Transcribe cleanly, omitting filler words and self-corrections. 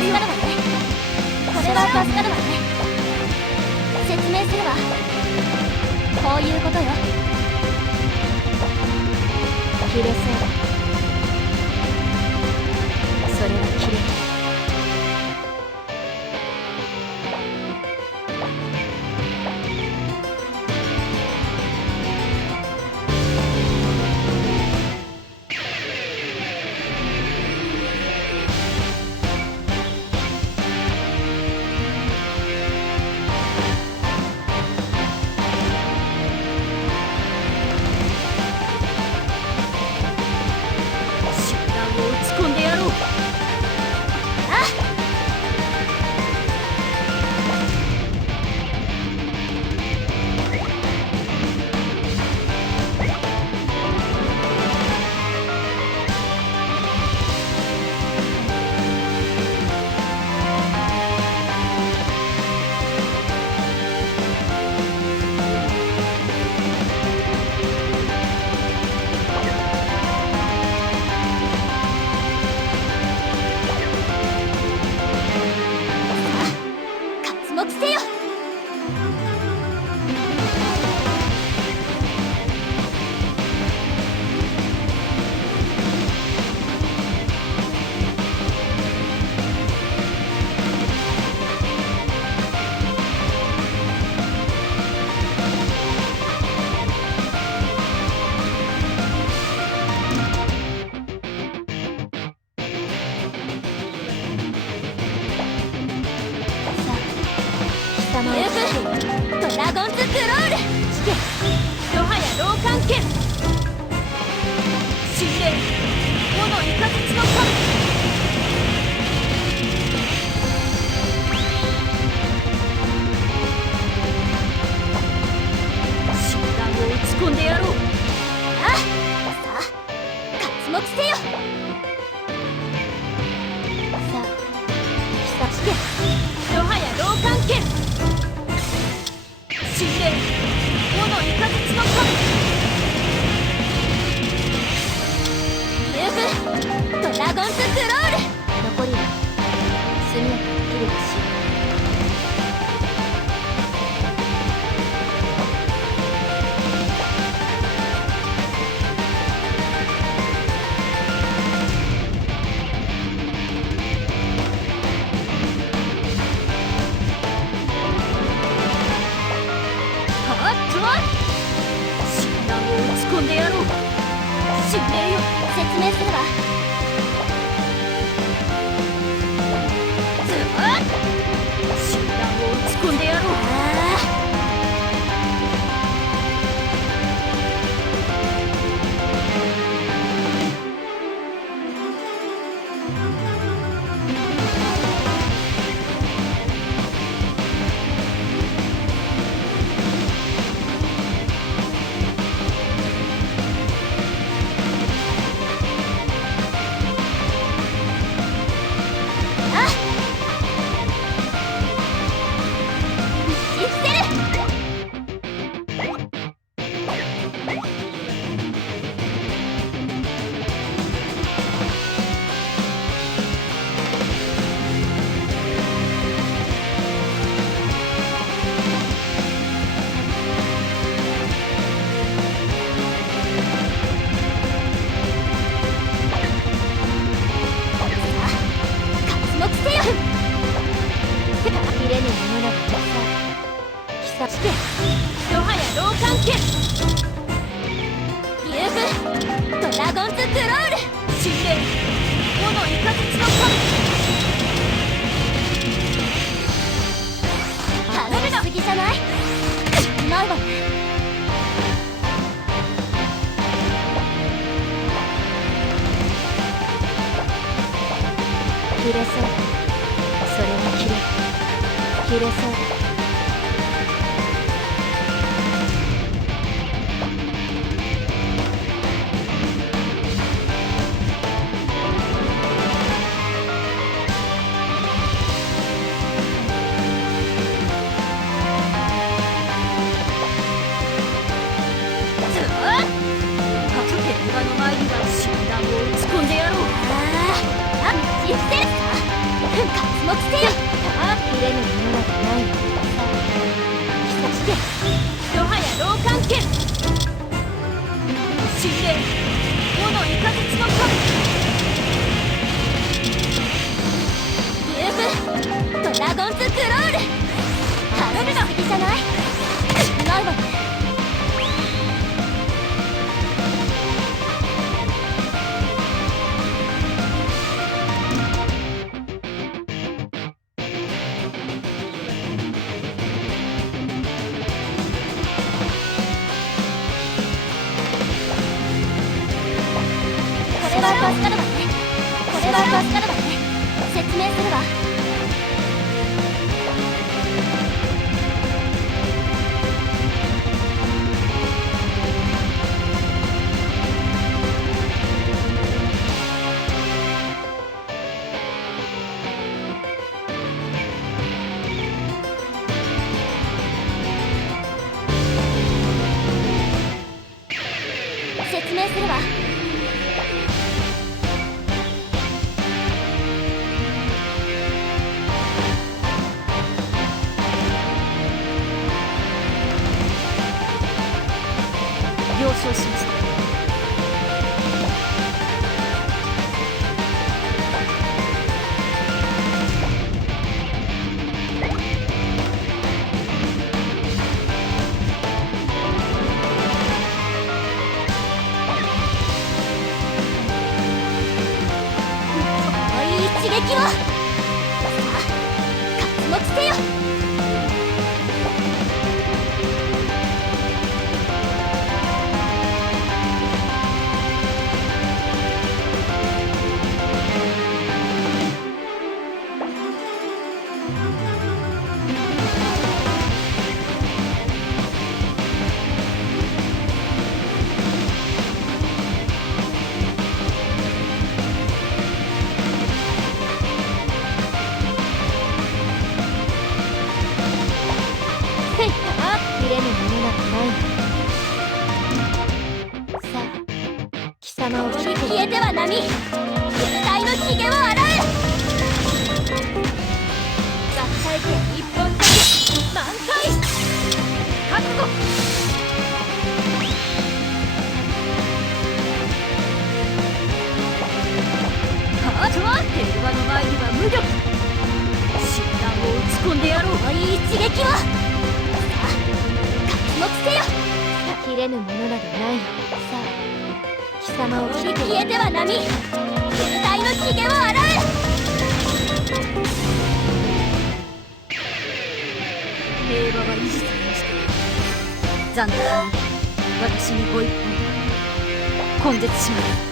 るわね。これは助かるわね。説明するわ。こういうことよ。切れそうだ。それは切れる。目せよ。ドラゴンズクロール。聞け、ロハヤ老眼剣。神霊、炎イカズチの神。集団を打ち込んでやろう。ああ、さあ刮目せよ。さあ聞け、ロハヤ老眼剣。神霊、炎イカズチの神。竜舞、ドラゴンズクロール。残りは速やかに切るべし。集団を打ち込んでやろう。神霊よ、説明するわ。集団を打ち込んでやろう。ロハヤ老眼剣。竜舞、ドラゴンズクロール。神霊、炎イカズチの神。頼みすぎじゃない？うまいわね。切れそう。それは切れそう。の前には集団を打ち込んでやろう。ああ、実践さ。クロール頼るの好きじゃないないわね。これは助かるわね。これは助かるわね。説明するわ。説明するわ。了承しました。刺激をさあ活目せよ。切れぬものなどない。さあ貴様を消えては波全体のひげを洗う。合体剣一本先満開覚悟。ハートは平和の前には無力。診断を打ち込んでやろう。いい刺激を切れぬものなどない。さあ貴様を消えては波全体のひげを洗う。平和は維持されました。残念に私にご一本根絶します。